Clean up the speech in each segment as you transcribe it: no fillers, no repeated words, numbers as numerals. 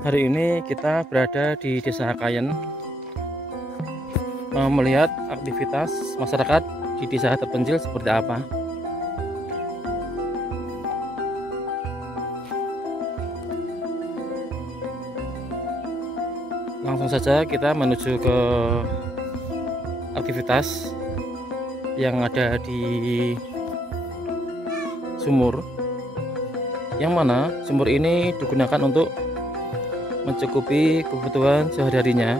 Hari ini kita berada di Desa Kayen, melihat aktivitas masyarakat di desa terpencil seperti apa. Langsung saja kita menuju ke aktivitas yang ada di sumur, yang mana sumur ini digunakan untuk mencukupi kebutuhan sehari-harinya.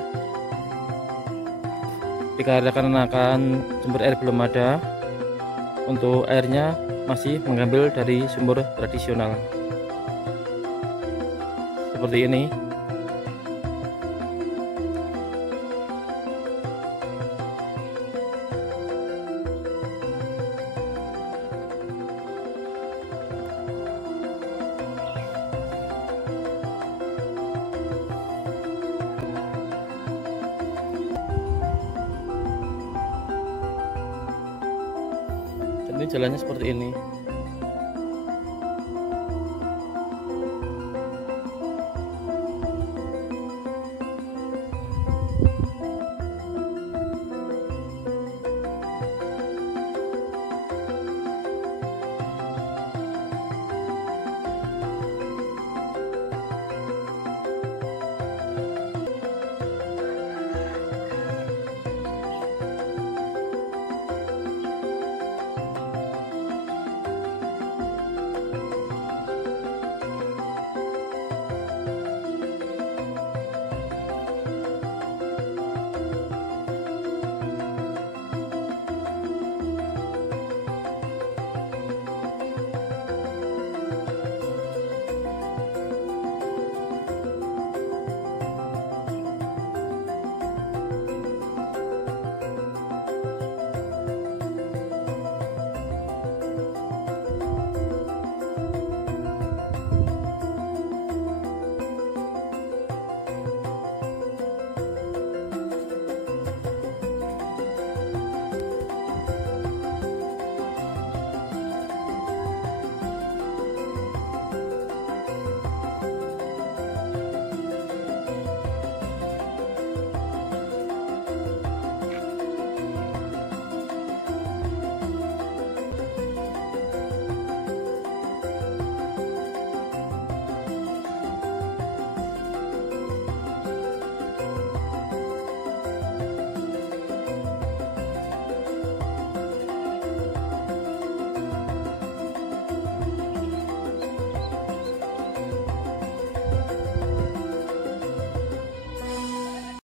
Dikarenakan sumber air belum ada, untuk airnya masih mengambil dari sumber tradisional seperti ini. Ini jalannya seperti ini.